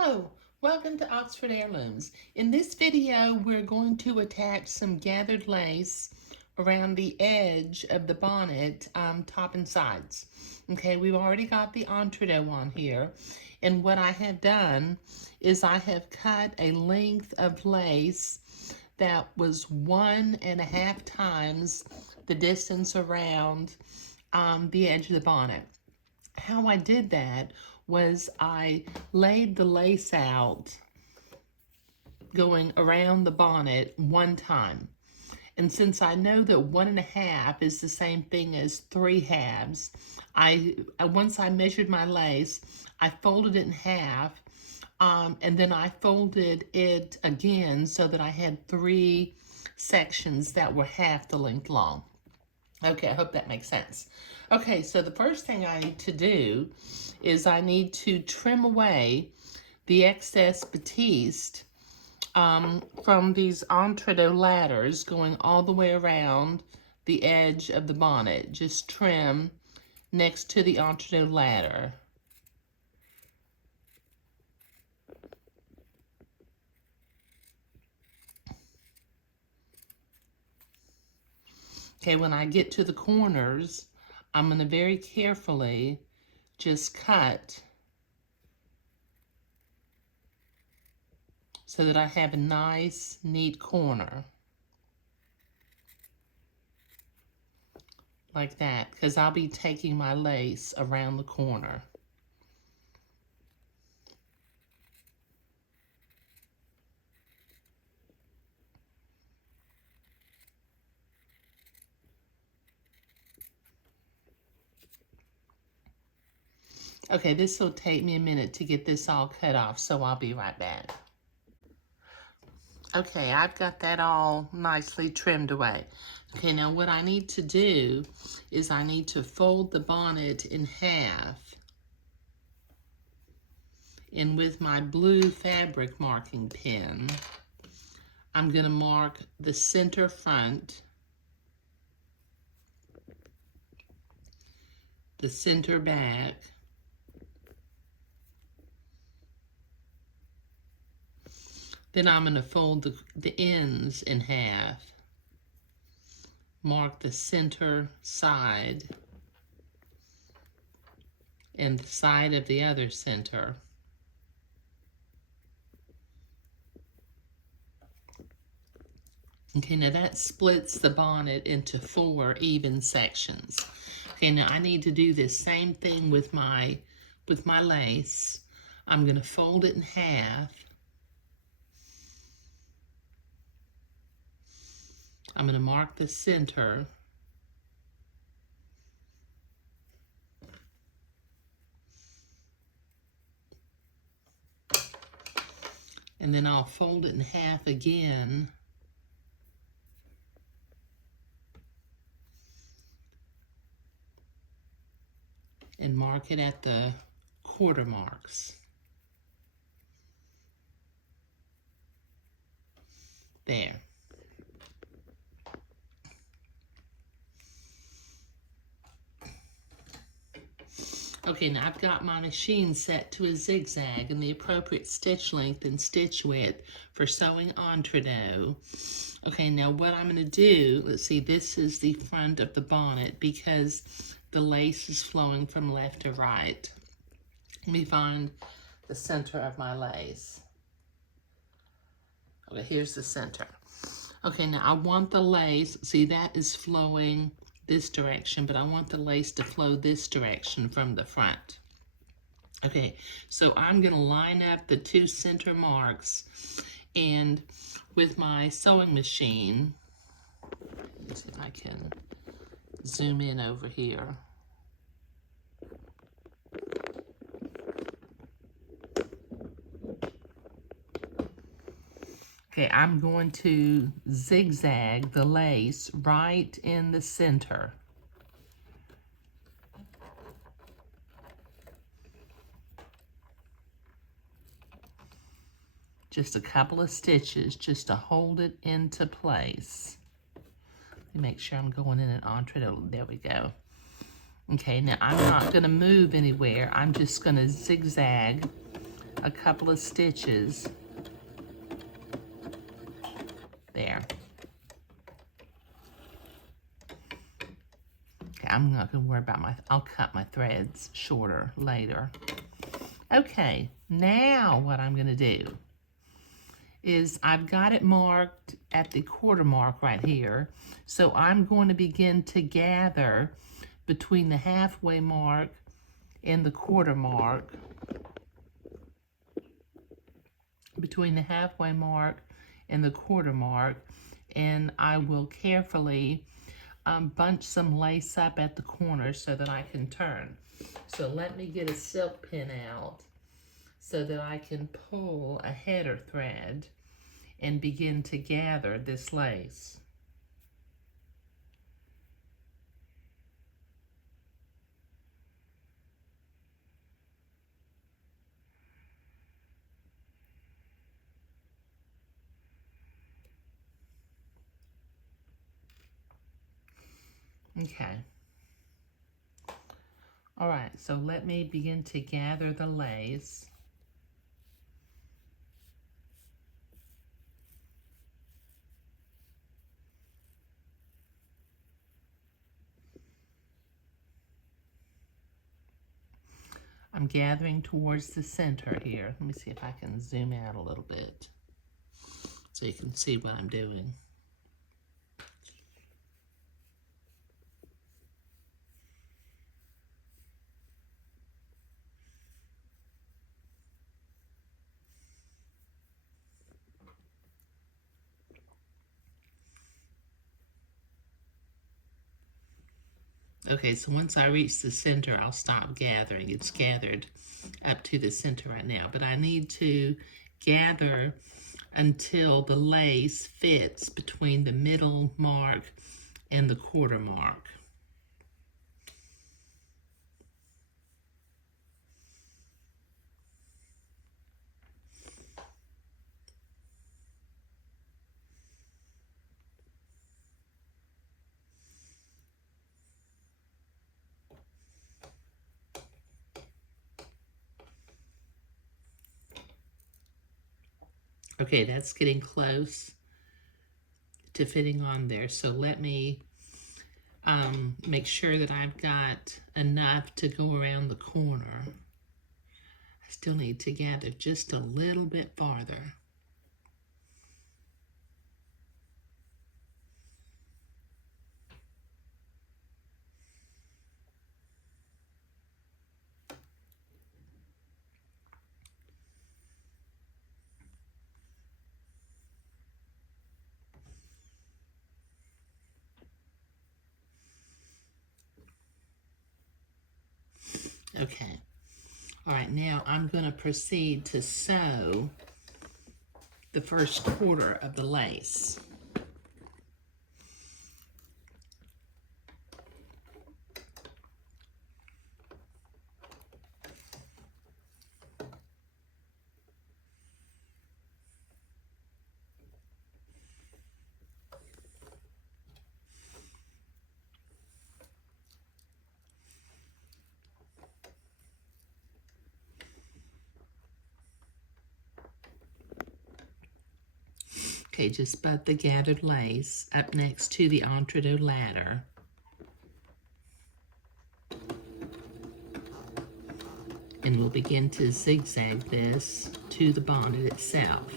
Oh, welcome to Oxford Heirlooms. In this video, we're going to attach some gathered lace around the edge of the bonnet, top and sides. Okay, we've already got the entredot on here. And what I have done is I have cut a length of lace that was 1.5 times the distance around the edge of the bonnet. How I did that was I laid the lace out going around the bonnet one time. And since I know that 1.5 is the same thing as 3/2, once I measured my lace, I folded it in half, and then I folded it again so that I had 3 sections that were half the length long. Okay, I hope that makes sense. Okay, so the first thing I need to do is I need to trim away the excess batiste from these entredot ladders going all the way around the edge of the bonnet. Just trim next to the entredot ladder. Okay, when I get to the corners, I'm going to very carefully just cut so that I have a nice, neat corner. Like that, because I'll be taking my lace around the corner. Okay, this will take me a minute to get this all cut off, so I'll be right back. Okay, I've got that all nicely trimmed away. Okay, now what I need to do is I need to fold the bonnet in half. And with my blue fabric marking pen, I'm going to mark the center front, the center back, then I'm going to fold the ends in half, mark the center side and the side of the other center. Okay, now that splits the bonnet into 4 even sections. Okay, now I need to do this same thing with my lace. I'm going to fold it in half. I'm going to mark the center. And then I'll fold it in half again. And mark it at the quarter marks. There. Okay, now I've got my machine set to a zigzag and the appropriate stitch length and stitch width for sewing entredot. Okay, now what I'm going to do, let's see, this is the front of the bonnet because the lace is flowing from left to right. Let me find the center of my lace. Okay, here's the center. Okay, now I want the lace, see that is flowing this direction, but I want the lace to flow this direction from the front. Okay, so I'm going to line up the 2 center marks, and with my sewing machine, let's see if I can zoom in over here. Okay, I'm going to zigzag the lace right in the center. Just a couple of stitches just to hold it into place. Let me make sure I'm going in an entredot. There we go. Okay, now I'm not going to move anywhere. I'm just going to zigzag a couple of stitches there. Okay, I'm not gonna worry about I'll cut my threads shorter later. Okay, now what I'm gonna do is I've got it marked at the quarter mark right here. So I'm going to begin to gather between the halfway mark and the quarter mark. Between the halfway mark and the quarter mark. And I will carefully bunch some lace up at the corner so that I can turn. So let me get a silk pin out so that I can pull a header thread and begin to gather this lace. Okay. All right, so let me begin to gather the lace. I'm gathering towards the center here. Let me see if I can zoom out a little bit so you can see what I'm doing. Okay, so once I reach the center, I'll stop gathering. It's gathered up to the center right now, but I need to gather until the lace fits between the middle mark and the quarter mark. Okay, that's getting close to fitting on there. So let me make sure that I've got enough to go around the corner. I still need to gather just a little bit farther. Okay. All right, now I'm going to proceed to sew the first quarter of the lace. Okay, just butt the gathered lace up next to the entre-deux ladder. And we'll begin to zigzag this to the bonnet itself.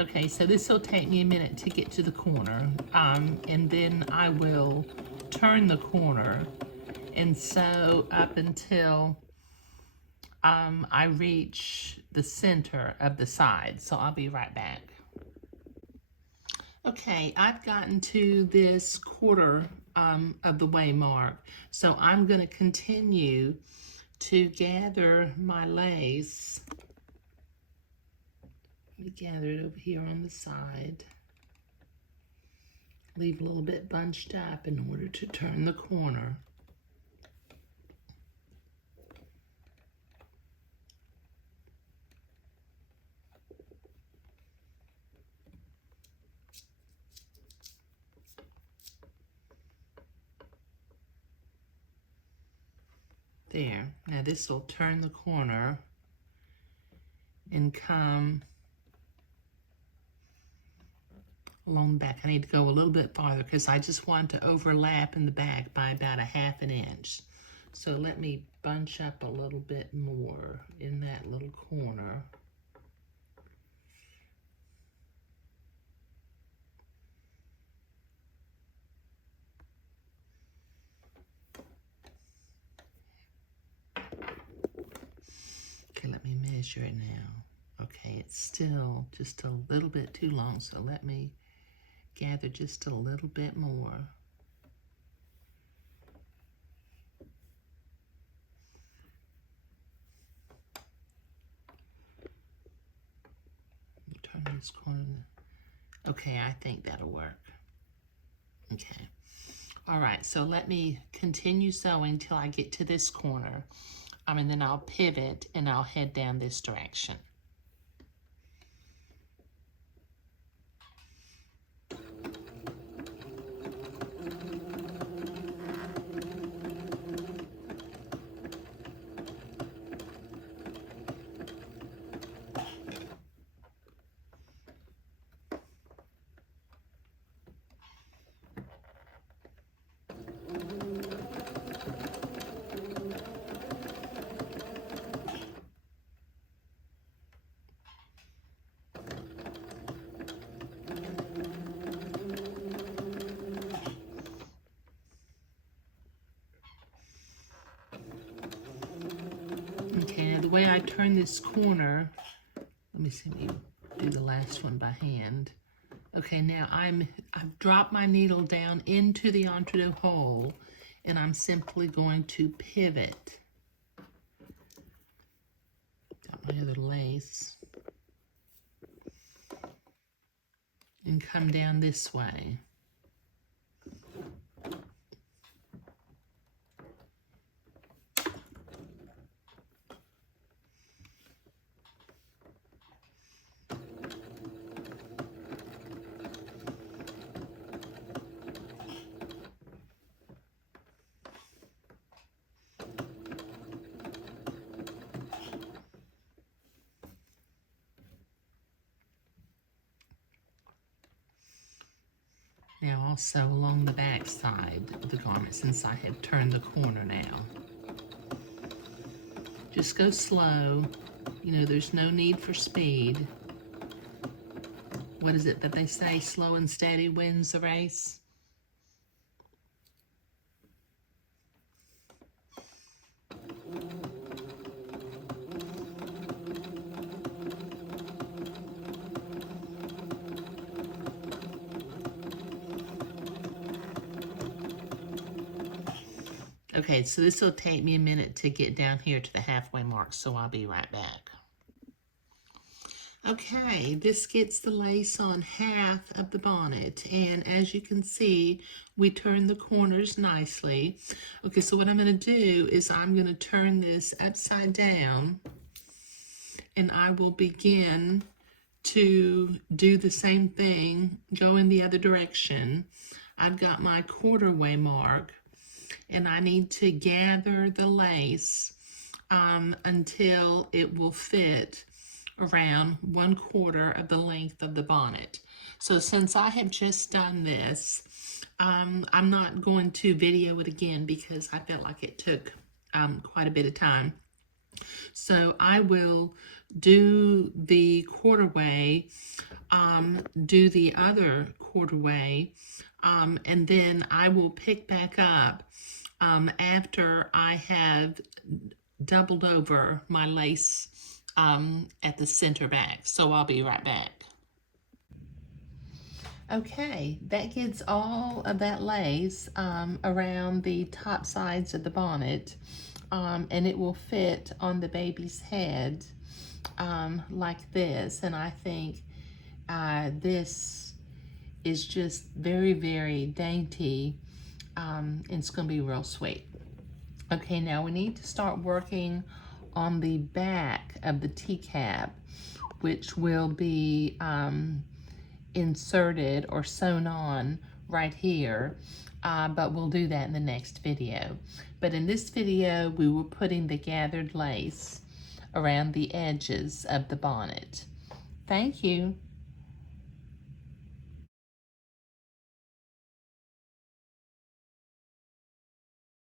Okay, so this will take me a minute to get to the corner, and then I will turn the corner and sew up until I reach the center of the side. So I'll be right back. Okay, I've gotten to this quarter of the way mark, so I'm going to continue to gather my lace. Let me gather it over here on the side. Leave a little bit bunched up in order to turn the corner. There. Now this will turn the corner and come along the back. I need to go a little bit farther because I just want to overlap in the back by about 1/2 inch. So let me bunch up a little bit more in that little corner. Okay, let me measure it now. Okay, it's still just a little bit too long, so let me gather just a little bit more. Turn this corner. Okay, I think that'll work. Okay. All right, so let me continue sewing till I get to this corner. And then I'll pivot and I'll head down this direction. Okay, now the way I turn this corner, let me see me do the last one by hand. Okay, now I've dropped my needle down into the entre-deux hole, and I'm simply going to pivot. Got my other lace. And come down this way. Now also along the back side of the garment, since I have turned the corner now. Just go slow. You know, there's no need for speed. What is it that they say? Slow and steady wins the race. Okay, so this will take me a minute to get down here to the halfway mark, so I'll be right back. Okay, this gets the lace on half of the bonnet, and as you can see, we turn the corners nicely. Okay, so what I'm going to do is I'm going to turn this upside down, and I will begin to do the same thing, go in the other direction. I've got my quarter-way mark, and I need to gather the lace until it will fit around 1/4 of the length of the bonnet. So since I have just done this, I'm not going to video it again because I felt like it took quite a bit of time. So I will do the quarterway, do the other quarterway, and then I will pick back up after I have doubled over my lace at the center back. So I'll be right back. Okay, that gets all of that lace around the top sides of the bonnet, and it will fit on the baby's head like this. And I think this is just very, very dainty, and it's going to be real sweet. Okay, now we need to start working on the back of the teacup, which will be inserted or sewn on right here, but we'll do that in the next video. But in this video, we were putting the gathered lace around the edges of the bonnet. Thank you.